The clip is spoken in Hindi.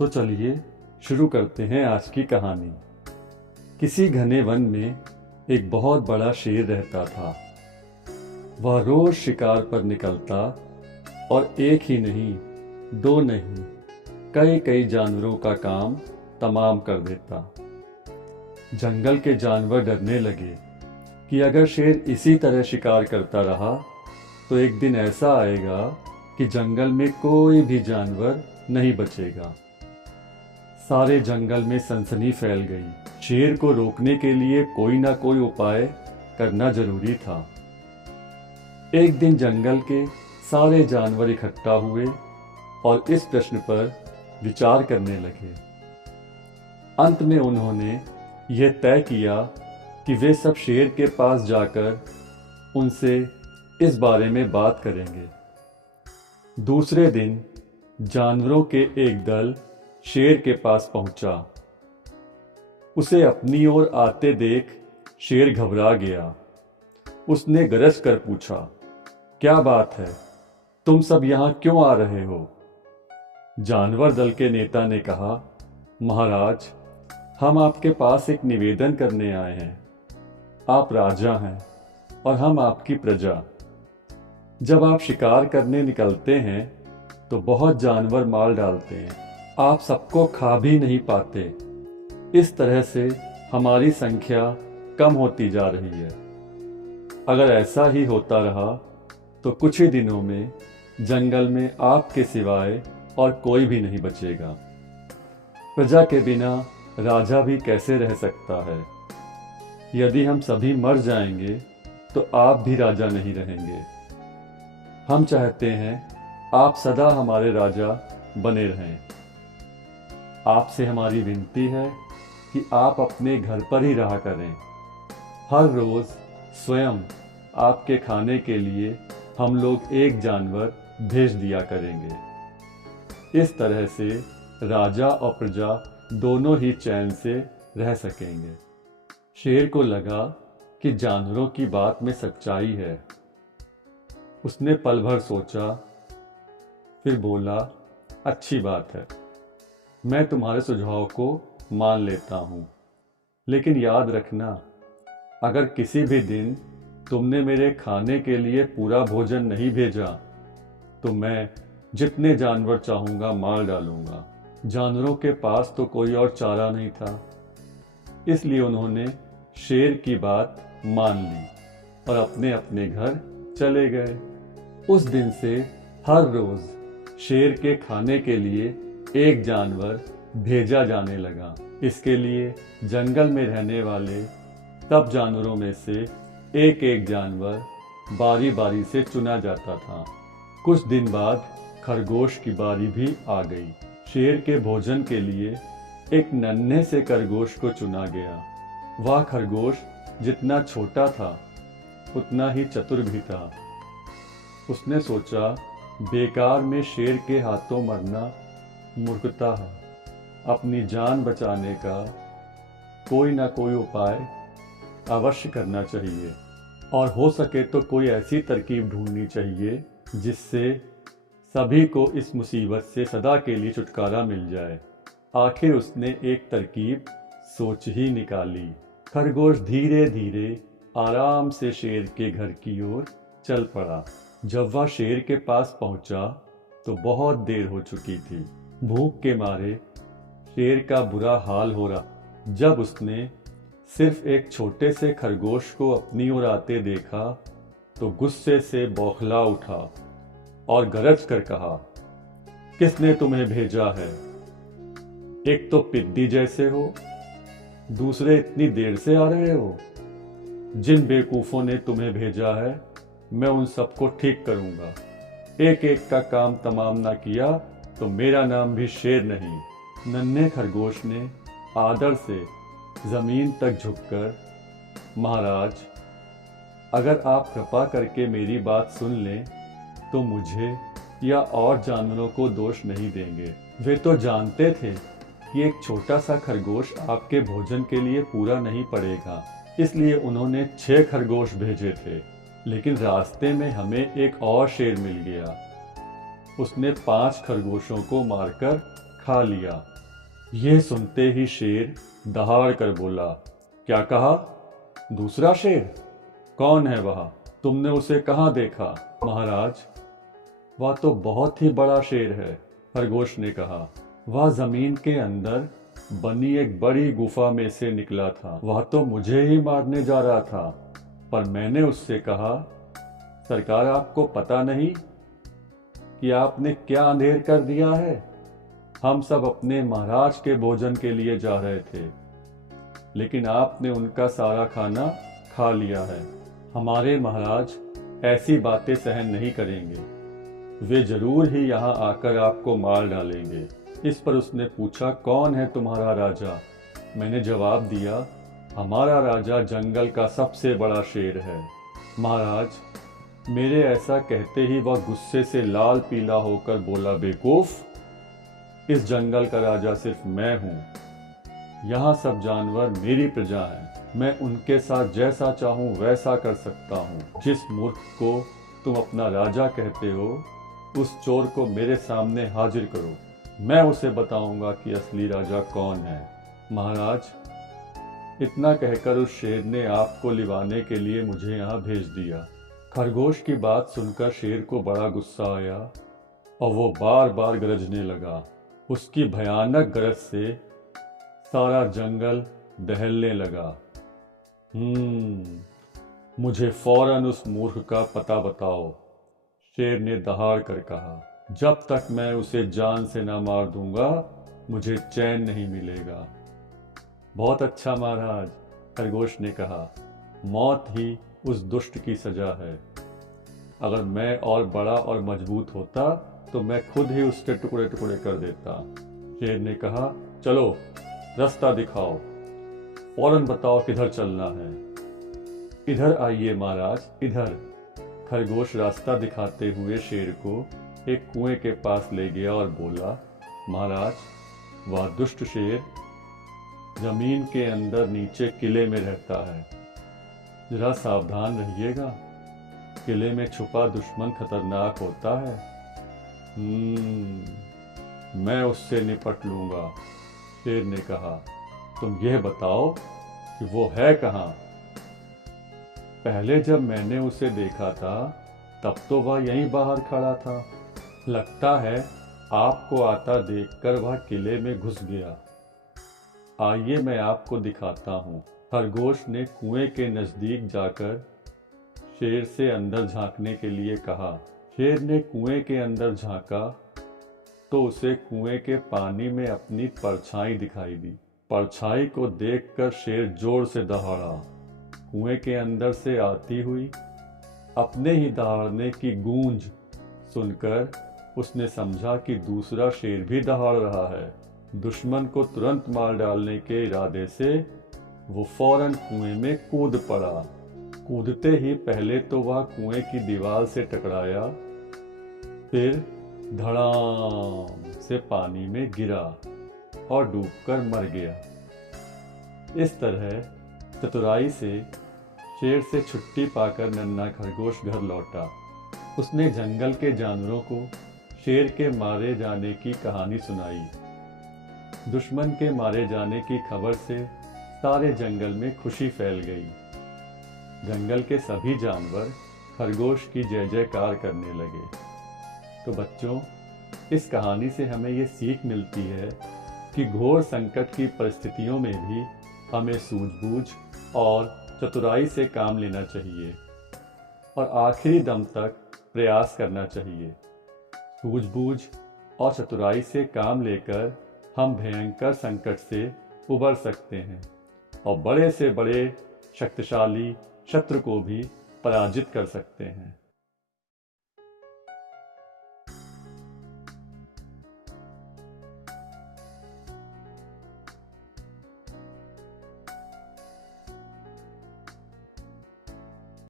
तो चलिए शुरू करते हैं आज की कहानी। किसी घने वन में एक बहुत बड़ा शेर रहता था। वह रोज शिकार पर निकलता और एक ही नहीं, दो नहीं, कई कई जानवरों का काम तमाम कर देता। जंगल के जानवर डरने लगे कि अगर शेर इसी तरह शिकार करता रहा तो एक दिन ऐसा आएगा कि जंगल में कोई भी जानवर नहीं बचेगा। सारे जंगल में सनसनी फैल गई। शेर को रोकने के लिए कोई ना कोई उपाय करना जरूरी था। एक दिन जंगल के सारे जानवर इकट्ठा हुए और इस प्रश्न पर विचार करने लगे। अंत में उन्होंने यह तय किया कि वे सब शेर के पास जाकर उनसे इस बारे में बात करेंगे। दूसरे दिन जानवरों के एक दल शेर के पास पहुंचा। उसे अपनी ओर आते देख शेर घबरा गया। उसने गरज कर पूछा, क्या बात है, तुम सब यहां क्यों आ रहे हो? जानवर दल के नेता ने कहा, महाराज, हम आपके पास एक निवेदन करने आए हैं। आप राजा हैं और हम आपकी प्रजा। जब आप शिकार करने निकलते हैं तो बहुत जानवर मार डालते हैं। आप सबको खा भी नहीं पाते। इस तरह से हमारी संख्या कम होती जा रही है। अगर ऐसा ही होता रहा तो कुछ ही दिनों में जंगल में आपके सिवाय और कोई भी नहीं बचेगा। प्रजा के बिना राजा भी कैसे रह सकता है? यदि हम सभी मर जाएंगे तो आप भी राजा नहीं रहेंगे। हम चाहते हैं आप सदा हमारे राजा बने रहें। आपसे हमारी विनती है कि आप अपने घर पर ही रहा करें। हर रोज स्वयं आपके खाने के लिए हम लोग एक जानवर भेज दिया करेंगे। इस तरह से राजा और प्रजा दोनों ही चैन से रह सकेंगे। शेर को लगा कि जानवरों की बात में सच्चाई है। उसने पल भर सोचा, फिर बोला, अच्छी बात है, मैं तुम्हारे सुझाव को मान लेता हूँ। लेकिन याद रखना, अगर किसी भी दिन तुमने मेरे खाने के लिए पूरा भोजन नहीं भेजा तो मैं जितने जानवर चाहूँगा मार डालूँगा। जानवरों के पास तो कोई और चारा नहीं था, इसलिए उन्होंने शेर की बात मान ली और अपने अपने घर चले गए। उस दिन से हर रोज शेर के खाने के लिए एक जानवर भेजा जाने लगा। इसके लिए जंगल में रहने वाले सब जानवरों में से एक एक जानवर बारी बारी से चुना जाता था। कुछ दिन बाद खरगोश की बारी भी आ गई। शेर के भोजन के लिए एक नन्हे से खरगोश को चुना गया। वह खरगोश जितना छोटा था उतना ही चतुर भी था। उसने सोचा, बेकार में शेर के हाथों मरना मूर्खता है। अपनी जान बचाने का कोई ना कोई उपाय अवश्य करना चाहिए और हो सके तो कोई ऐसी तरकीब ढूंढनी चाहिए जिससे सभी को इस मुसीबत से सदा के लिए छुटकारा मिल जाए। आखिर उसने एक तरकीब सोच ही निकाली। खरगोश धीरे धीरे आराम से शेर के घर की ओर चल पड़ा। जब वह शेर के पास पहुंचा तो बहुत देर हो चुकी थी। भूख के मारे शेर का बुरा हाल हो रहा। जब उसने सिर्फ एक छोटे से खरगोश को अपनी ओर आते देखा तो गुस्से से बौखला उठा और गरज कर कहा, किसने तुम्हें भेजा है? एक तो पिद्दी जैसे हो, दूसरे इतनी देर से आ रहे हो। जिन बेवकूफों ने तुम्हें भेजा है मैं उन सबको ठीक करूंगा। एक एक का काम तमाम ना किया तो मेरा नाम भी शेर नहीं। नन्हे खरगोश ने आदर से जमीन तक झुककर, महाराज, अगर आप कृपा करके मेरी बात सुन लें तो मुझे या और जानवरों को दोष नहीं देंगे। वे तो जानते थे कि एक छोटा सा खरगोश आपके भोजन के लिए पूरा नहीं पड़ेगा, इसलिए उन्होंने 6 खरगोश भेजे थे। लेकिन रास्ते में हमें एक और शेर मिल गया। उसने 5 खरगोशों को मारकर खा लिया यह सुनते ही शेर दहाड़ कर बोला, क्या कहा? दूसरा शेर? कौन है वह? तुमने उसे कहाँ देखा? महाराज, वह तो बहुत ही बड़ा शेर है, खरगोश ने कहा। वह जमीन के अंदर बनी एक बड़ी गुफा में से निकला था। वह तो मुझे ही मारने जा रहा था, पर मैंने उससे कहा, सरकार, आपको पता नहीं कि आपने क्या अंधेर कर दिया है? हम सब अपने महाराज के भोजन के लिए जा रहे थे, लेकिन आपने उनका सारा खाना खा लिया है। हमारे महाराज ऐसी बातें सहन नहीं करेंगे, वे जरूर ही यहाँ आकर आपको मार डालेंगे। इस पर उसने पूछा, कौन है तुम्हारा राजा? मैंने जवाब दिया, हमारा राजा जंगल का सबसे बड़ा शेर है। महाराज, मेरे ऐसा कहते ही वह गुस्से से लाल पीला होकर बोला, बेवकूफ, इस जंगल का राजा सिर्फ मैं हूँ। यहाँ सब जानवर मेरी प्रजा हैं। मैं उनके साथ जैसा चाहूँ वैसा कर सकता हूँ। जिस मूर्ख को तुम अपना राजा कहते हो, उस चोर को मेरे सामने हाजिर करो, मैं उसे बताऊंगा कि असली राजा कौन है। महाराज, इतना कहकर उस शेर ने आपको लिवाने के लिए मुझे यहाँ भेज दिया। खरगोश की बात सुनकर शेर को बड़ा गुस्सा आया और वो बार बार गरजने लगा। उसकी भयानक गरज से सारा जंगल दहलने लगा। मुझे फौरन उस मूर्ख का पता बताओ, शेर ने दहाड़ कर कहा। जब तक मैं उसे जान से ना मार दूंगा, मुझे चैन नहीं मिलेगा। बहुत अच्छा महाराज, खरगोश ने कहा, मौत ही उस दुष्ट की सजा है। अगर मैं और बड़ा और मजबूत होता तो मैं खुद ही उसके टुकड़े टुकड़े कर देता। शेर ने कहा, चलो रास्ता दिखाओ, फौरन बताओ किधर चलना है। इधर आइए महाराज, इधर। खरगोश रास्ता दिखाते हुए शेर को एक कुएं के पास ले गया और बोला, महाराज, वह दुष्ट शेर जमीन के अंदर नीचे किले में रहता है। जरा सावधान रहिएगा, किले में छुपा दुश्मन खतरनाक होता है। मैं उससे निपट लूंगा। शेर ने कहा, तुम यह बताओ कि वो है कहाँ? पहले जब मैंने उसे देखा था तब तो वह यहीं बाहर खड़ा था। लगता है आपको आता देखकर वह किले में घुस गया। आइए मैं आपको दिखाता हूँ। खरगोश ने कुएं के नजदीक जाकर शेर से अंदर झांकने के लिए कहा। शेर ने कुएं के अंदर झांका तो उसे कुएं के पानी में अपनी परछाई दिखाई दी। परछाई को देखकर शेर जोर से दहाड़ा। कुएं के अंदर से आती हुई अपने ही दहाड़ने की गूंज सुनकर उसने समझा कि दूसरा शेर भी दहाड़ रहा है। दुश्मन को तुरंत मार डालने के इरादे से वो फौरन कुएं में कूद पड़ा। कूदते ही पहले तो वह कुएं की दीवार से टकराया, फिर धड़ाम से पानी में गिरा और डूबकर मर गया। इस तरह चतुराई से शेर से छुट्टी पाकर नन्हा खरगोश घर लौटा। उसने जंगल के जानवरों को शेर के मारे जाने की कहानी सुनाई। दुश्मन के मारे जाने की खबर से सारे जंगल में खुशी फैल गई। जंगल के सभी जानवर खरगोश की जय जयकार करने लगे। तो बच्चों, इस कहानी से हमें ये सीख मिलती है कि घोर संकट की परिस्थितियों में भी हमें सूझबूझ और चतुराई से काम लेना चाहिए और आखिरी दम तक प्रयास करना चाहिए। सूझबूझ और चतुराई से काम लेकर हम भयंकर संकट से उबर सकते हैं और बड़े से बड़े शक्तिशाली शत्रु को भी पराजित कर सकते हैं।